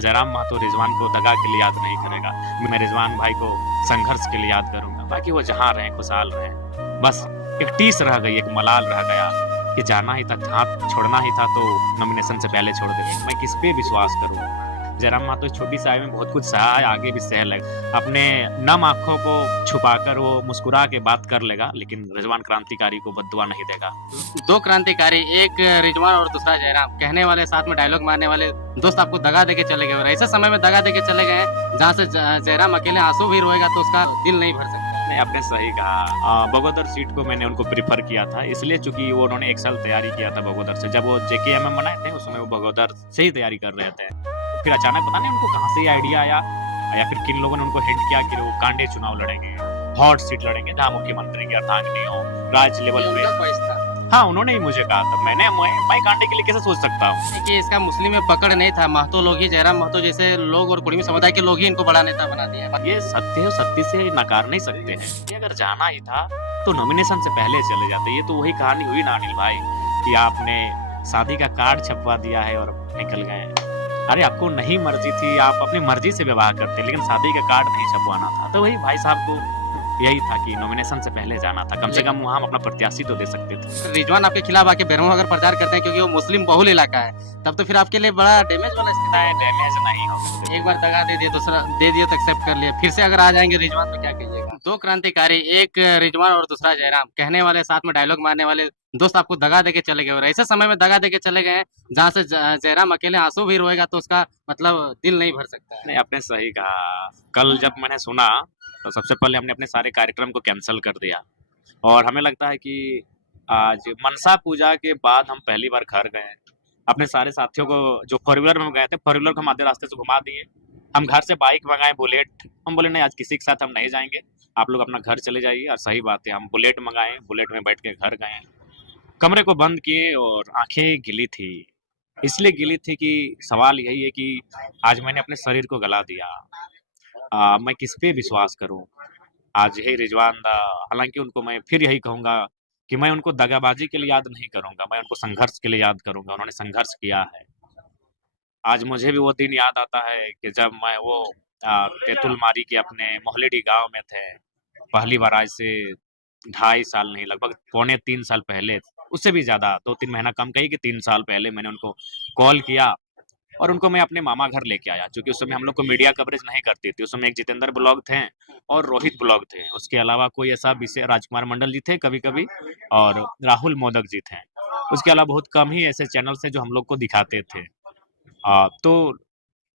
जयराम महतो रिजवान को दगा के लिए याद नहीं करेगा। मैं रिजवान भाई को संघर्ष के लिए याद करूँगा। बाकी वो जहाँ रहें, खुशहाल रहें। बस एक टीस रह गई, एक मलाल रह गया कि जाना ही था, हाथ छोड़ना ही था तो नॉमिनेशन से पहले छोड़ देते। मैं किस पे विश्वास करूँ? जयराम महतो इस छोटी सी आयु में बहुत कुछ सहा है, आगे भी सह लेगा। अपने नम आँखों को छुपाकर वो मुस्कुरा के बात कर लेगा, लेकिन रिजवान क्रांतिकारी को बद्दुआ नहीं देगा। दो क्रांतिकारी, एक रिजवान और दूसरा जयराम, कहने वाले, साथ में डायलॉग मारने वाले दोस्त आपको दगा देके चले गए और ऐसे समय में दगा देके चले गए हैं जहाँ से जयराम अकेले आंसू भी रोएगा तो उसका दिल नहीं भर सकता। नहीं, आपने सही कहा। बगोदर सीट को मैंने उनको प्रेफर किया था, इसलिए चूंकि वो उन्होंने 1 साल तैयारी किया था बगोदर से। जब वो जेकेएमएम बनाए थे उस समय वो बगोदर से ही तैयारी कर रहे थे। फिर अचानक पता नहीं उनको कहाँ से ये आइडिया आया या फिर किन लोगों ने उनको हिंट किया कि वो कांडे चुनाव लड़ेंगे, हॉट सीट लड़ेंगे जहाँ मुख्यमंत्री की अर्धांगिनी हो, राज्य लेवल पे। उनका ख्वाहिश था। हाँ, उन्होंने ही मुझे कहा था। मैं कांडे के लिए कैसे सोच सकता हूँ? देखिए, इसका मुस्लिम में पकड़ नहीं था, महतो लोग ही, जयराम महतो जैसे लोग और कुर्मी समुदाय के लोग ही इनको बड़ा नेता बना दिया। ये सत्य है, सत्य से नकार नहीं सकते हैं। ये अगर जाना ही था तो नॉमिनेशन से पहले चले जाते। ये तो वही कहानी हुई ना अनिल भाई कि आपने शादी का कार्ड छपवा दिया है और निकल गए। अरे आपको नहीं मर्जी थी, आप अपनी मर्जी से विवाह करते, लेकिन शादी का कार्ड नहीं छपवाना था। तो वही भाई साहब को यही था कि नॉमिनेशन से पहले जाना था, कम से कम वहाँ हम अपना प्रत्याशी तो दे सकते थे। रिजवान आपके खिलाफ आके बेरमो अगर प्रचार करते हैं क्योंकि वो मुस्लिम बहुल इलाका है, तब तो फिर आपके लिए बड़ा डैमेज वाला स्थिति है। डैमेज नहीं हो। एक बार दगा दे दिए, दूसरा दे दिए तो एक्सेप्ट कर लिया, फिर से अगर आ जाएंगे रिजवान तो क्या कहिएगा? दो क्रांतिकारी, एक रिजवान और दूसरा जयराम, कहने वाले, साथ में डायलॉग मारने वाले दोस्त आपको दगा देके चले गए और ऐसे समय में दगा देके चले गए हैं जहाँ से जयराम अकेले आंसू भी रोएगा तो उसका मतलब दिल नहीं भर सकता है। नहीं, आपने सही कहा। कल जब मैंने सुना तो सबसे पहले हमने अपने सारे कार्यक्रम को कैंसिल कर दिया और हमें लगता है कि आज मनसा पूजा के बाद हम पहली बार घर गए। अपने सारे साथियों को जो फोर व्हीलर में गए थे, फोर व्हीलर को हम आधे रास्ते से घुमा दिए। हम घर से बाइक मंगाए बुलेट। हम बोले नहीं, आज किसी के साथ हम नहीं जाएंगे, आप लोग अपना घर चले जाइए। और सही बात है, हम बुलेट मंगाए, बुलेट में बैठ के घर गए, कमरे को बंद किए और आंखें गिली थी। इसलिए गिली थी कि सवाल यही है कि आज मैंने अपने शरीर को गला दिया। मैं किस पे विश्वास करूं? आज यही रिजवान दा, हालांकि उनको मैं फिर यही कहूंगा कि मैं उनको दगाबाजी के लिए याद नहीं करूंगा, मैं उनको संघर्ष के लिए याद करूंगा। उन्होंने संघर्ष किया है। आज मुझे भी वो दिन याद आता है कि जब मैं वो तेतुलमारी के अपने मोहलेडी गांव में थे। पहली बार आज से 2.5 साल नहीं, लगभग पौने 3 साल पहले, उससे भी ज़्यादा 2-3 महीना कम कहिए कि 3 साल पहले मैंने उनको कॉल किया और उनको मैं अपने मामा घर लेके आया। क्योंकि उस समय हम लोग को मीडिया कवरेज नहीं करती थी। उस समय एक जितेंद्र ब्लॉग थे और रोहित ब्लॉग थे। उसके अलावा कोई ऐसा विषय राजकुमार मंडल जी थे कभी-कभी और राहुल मोदक जी थे। उसके अलावा बहुत कम ही ऐसे चैनल्स हैं जो हम लोग को दिखाते थे। तो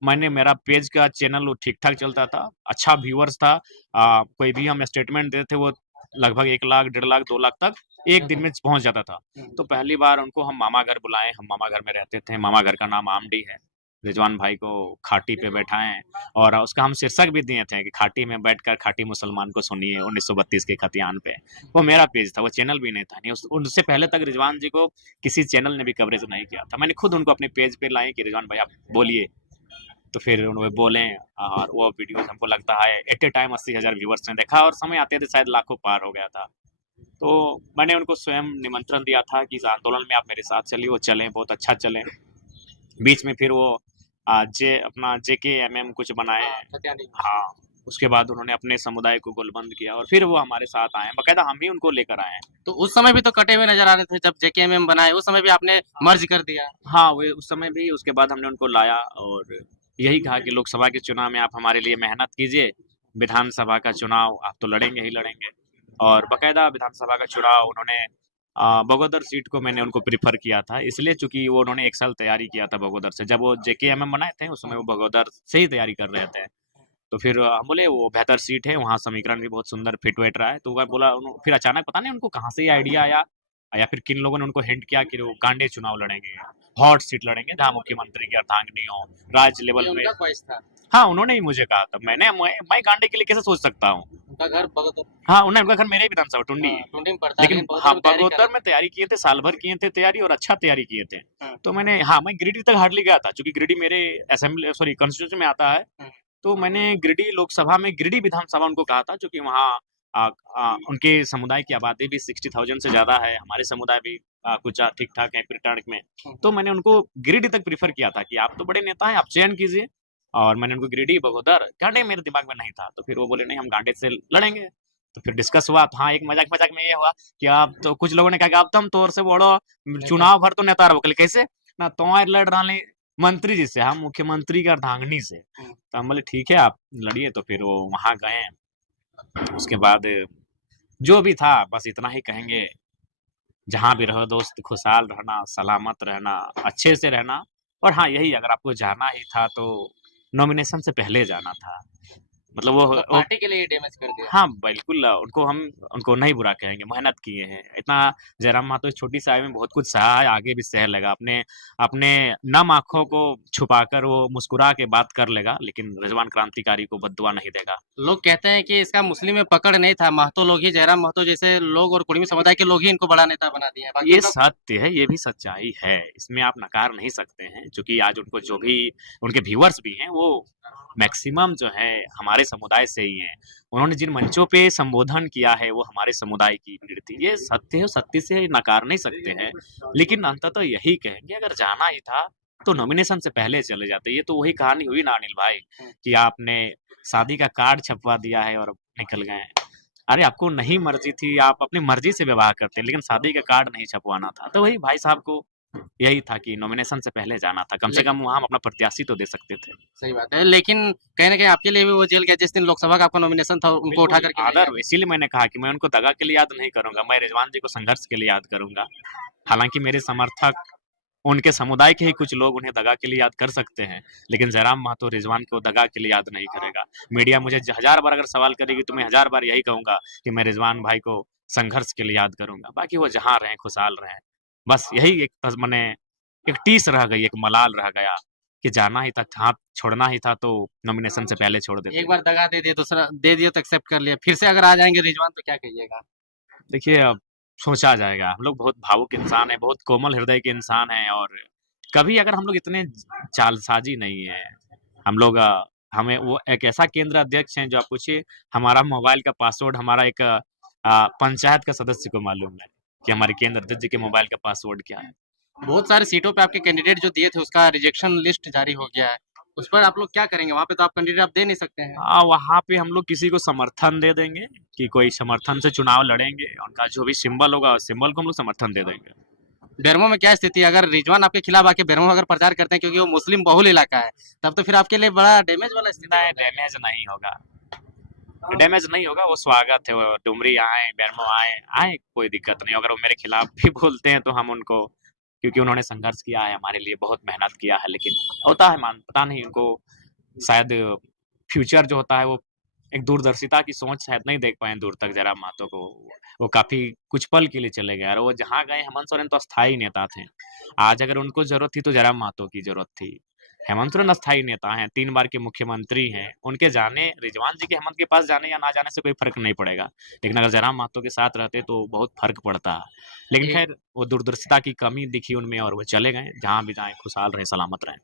मैंने मेरा पेज का चैनल वो ठीक-ठाक चलता था, अच्छा व्यूअर्स था। कोई भी हम स्टेटमेंट देते थे वो लगभग 1 लाख, 1.5 लाख, 2 लाख तक एक दिन में पहुँच जाता था। तो पहली बार उनको हम मामा घर बुलाए, हम मामा घर में रहते थे। मामा घर का नाम आमडी है। रिजवान भाई को खाटी पे बैठाएँ और उसका हम शीर्षक भी दिए थे कि खाटी में बैठकर खाटी मुसलमान को सुनिए 1932 के खतियान पे। वो मेरा पेज था, वो चैनल भी नहीं था। नहीं, उस उससे पहले तक रिजवान जी को किसी चैनल ने भी कवरेज नहीं किया था। मैंने खुद उनको अपने पेज पे लाए कि रिजवान भाई आप बोलिए। तो फिर उन्होंने बोले और वो वीडियोज़ हमको लगता है एट ए टाइम 80,000 व्यूअर्स ने देखा और समय आते-आते शायद लाखों पार हो गया था। तो मैंने उनको स्वयं निमंत्रण दिया था कि इस आंदोलन में आप मेरे साथ चलिए, वो चलें, बहुत अच्छा चलें। बीच में फिर वो अपना जेकेएमएम कुछ बनाए। हाँ, उसके बाद उन्होंने अपने समुदाय को गोलबंद किया और फिर वो हमारे साथ आए। बाकायदा हम ही उनको लेकर आए। तो उस समय भी तो कटे हुए नजर आ रहे थे जब जेकेएमएम बनाए, उस समय भी आपने मर्ज कर दिया। हाँ, वो उस समय भी, उसके बाद हमने उनको लाया और यही कहा कि लोकसभा के चुनाव में आप हमारे लिए मेहनत कीजिए, विधानसभा का चुनाव आप तो लड़ेंगे ही लड़ेंगे। और बाकायदा विधानसभा का चुनाव उन्होंने बगोदर सीट को मैंने उनको प्रेफ़र किया था, इसलिए चूँकि वो उन्होंने 1 साल तैयारी किया था बगोदर से। जब वो जेकेएमएम बनाए थे, उस समय वो बगोदर से ही तैयारी कर रहे थे। तो फिर हम बोले वो बेहतर सीट है, वहाँ समीकरण भी बहुत सुंदर फिट-विट रहा है। तो मैं बोला फिर अचानक पता नहीं उनको कहाँ से ये आइडिया आया या फिर किन लोगों ने उनको हिंट किया कि वो कांडे चुनाव लड़ेंगे, हॉट सीट लड़ेंगे जहाँ मुख्यमंत्री की अर्धांगिनी हो, राज्य लेवल पे। उनका ख्वाहिश था। हाँ, उन्होंने ही मुझे कहा था। मैं कांडे के लिए कैसे सोच सकता हूँ? उनका घर बगोदर। हाँ, उनका घर मेरे ही विधानसभा टुंडी। टुंडी में पड़ता है, लेकिन बगोदर हाँ, में तैयारी कर बगोदर रहे में तैयारी किए थे, साल भर किए थे तैयारी और अच्छा तैयारी किए थे। हाँ। तो मैं गिरिडीह तक हार्डली गया था, चूँकि गिरिडीह मेरे कॉन्स्टिट्यूएंसी में आता है। हाँ। तो मैंने गिरिडीह लोकसभा में गिरिडीह विधानसभा उनको कहा था, क्योंकि वहाँ उनके समुदाय की आबादी भी 60,000 से ज़्यादा है, हमारे समुदाय भी कुछ ठीक-ठाक है रिटर्न में। हाँ। तो मैंने उनको गिरिडीह तक प्रेफ़र किया था कि आप तो बड़े नेता हैं, आप चयन कीजिए। और मैंने उनको गिरिडीह, बगोदर, गांडे मेरे दिमाग में नहीं था। तो फिर वो बोले नहीं हम गांडे से लड़ेंगे। तो फिर डिस्कस हुआ। तो हाँ, एक मजाक-मजाक में ये हुआ कि आप तो कुछ लोगों ने कहा कि अब तुम तोर से बड़ो नेता। चुनाव भर तो नेता रहो। कहले कैसे? ना तोय लड़ रहले मंत्री जी से, हम मुख्यमंत्री के अर्धांगिनी से। तो हम बोले ठीक है आप लड़िए। तो फिर वो वहाँ गए। उसके बाद जो भी था बस इतना ही कहेंगे, जहाँ भी रहो दोस्त खुशहाल रहना, सलामत रहना, अच्छे से रहना। और हाँ, यही अगर आपको जाना ही था तो नॉमिनेशन से पहले जाना था। मतलब मतलब वो पार्टी के लिए डैमेज कर दिया। हाँ, बिल्कुल उनको नहीं बुरा कहेंगे, मेहनत किए हैं। इतना जयराम महतो इस छोटी सी आयु में बहुत कुछ सहा है, आगे भी सह लेगा। अपने अपने नम आँखों को छुपाकर वो मुस्कुरा के बात कर लेगा, लेकिन रिजवान क्रांतिकारी को बद्दुआ नहीं देगा। लोग कहते हैं कि इसका मुस्लिम में पकड़ नहीं था, महतो लोग ही, जयराम महतो जैसे लोग और कुर्मी समुदाय के लोग ही इनको बड़ा नेता बना दिया है। बाकी ये उनका सत्य है, ये भी सच्चाई है, इसमें आप नकार नहीं सकते हैं। चूँकि आज उनको जो भी उनके व्यूअर्स भी हैं, वो मैक्सिमम जो है हमारे समुदाय से ही हैं। उन्होंने जिन मंचों पे संबोधन किया है, वो हमारे समुदाय की भीड़ थी। ये सत्य है, सत्य से नकार नहीं सकते हैं। लेकिन अंततः यही कहेंगे, अगर जाना ही था, तो नॉमिनेशन से पहले चले जाते। ये तो वही कहानी हुई ना अनिल भाई, कि आपने शादी का कार्ड छपवा दिया है और निकल गए। अरे आपको नहीं मर्जी थी, आप अपनी मर्जी से विवाह करते, लेकिन शादी का कार्ड नहीं छपवाना था। तो वही भाई साहब को यही था कि नॉमिनेशन से पहले जाना था। कम से कम वहाँ हम अपना प्रत्याशी तो दे सकते थे। सही बात है, लेकिन कहीं न कहीं आपके लिए भी वो जेल गया जिस दिन लोकसभा का आपका नॉमिनेशन था, उनको उठा करके ले आदर, गया। इसीलिए मैंने कहा कि मैं उनको दगा के लिए याद नहीं करूँगा, मैं रिजवान जी को संघर्ष के लिए याद करूँगा। हालाँकि मेरे समर्थक, उनके समुदाय के ही कुछ लोग उन्हें दगा के लिए याद कर सकते हैं, लेकिन जयराम महतो रिजवान को दगा के लिए याद नहीं करेगा। मीडिया मुझे 1000 बार अगर सवाल करेगी तो मैं 1000 बार यही कहूँगा कि मैं रिजवान भाई को संघर्ष के लिए याद करूँगा। बाकी वो जहाँ रहें, खुशहाल रहें। बस यही एक मने एक टीस रह गई, एक मलाल रह गया कि जाना ही था, हाथ छोड़ना ही था तो नॉमिनेशन से पहले छोड़ देते। एक बार दगा दे दिया, दूसरा दे दिया तो एक्सेप्ट कर लिया, फिर से अगर आ जाएँगे रिजवान तो क्या कहिएगा? देखिए, अब सोचा जाएगा। हम लोग बहुत भावुक इंसान हैं, बहुत कोमल हृदय के इंसान हैं और कभी अगर हम लोग इतने जालसाजी नहीं है। हम लोग हमें वो एक ऐसा केंद्र अध्यक्ष हैं जो आप पूछिए, हमारा मोबाइल का पासवर्ड हमारा एक पंचायत का सदस्य को मालूम है कि हमारे केंद्र अध्यक्ष जी के मोबाइल का पासवर्ड क्या है। बहुत सारे सीटों पे आपके कैंडिडेट जो दिए थे उसका रिजेक्शन लिस्ट जारी हो गया है। उस पर आप लोग क्या करेंगे? वहाँ पे तो आप कैंडिडेट आप दे नहीं सकते हैं। वहाँ पे हम लोग किसी को समर्थन दे देंगे कि कोई समर्थन से चुनाव लड़ेंगे। उनका जो भी सिंबल होगा, सिंबल को हम लोग समर्थन दे देंगे। बेरमो में क्या स्थिति है? अगर रिजवान आपके खिलाफ आके बेरमो में अगर प्रचार करते हैं क्योंकि वो मुस्लिम बहुल इलाका है, तब तो फिर आपके लिए बड़ा डैमेज वाला स्थिति नहीं, हो जाएगा। डैमेज नहीं होगा। डैमेज नहीं होगा, वो स्वागत है। वो डुमरी आए, बेरमो आए, आए कोई दिक्कत नहीं। अगर वो मेरे खिलाफ भी बोलते हैं तो हम उनको, क्योंकि उन्होंने संघर्ष किया है हमारे लिए, बहुत मेहनत किया है, लेकिन होता है पता नहीं उनको शायद फ्यूचर जो होता है वो एक दूरदर्शिता की सोच शायद नहीं देख पाए दूर तक जयराम महतो को। वो काफ़ी कुछ पल के लिए चले गए और वो जहाँ गए, हेमंत सोरेन तो अस्थायी नेता थे। आज अगर उनको ज़रूरत थी तो जयराम महतो की ज़रूरत थी। हेमंत सोरेन अस्थायी नेता हैं, 3 बार के मुख्यमंत्री हैं। उनके जाने, रिजवान जी के हेमंत के पास जाने या ना जाने से कोई फ़र्क नहीं पड़ेगा। लेकिन अगर जयराम महतो के साथ रहते तो बहुत फ़र्क पड़ता। लेकिन एक ख़ैर वो दूरदर्शिता की कमी दिखी उनमें और वो चले गए। जहाँ भी जाएँ खुशहाल रहें, सलामत रहें।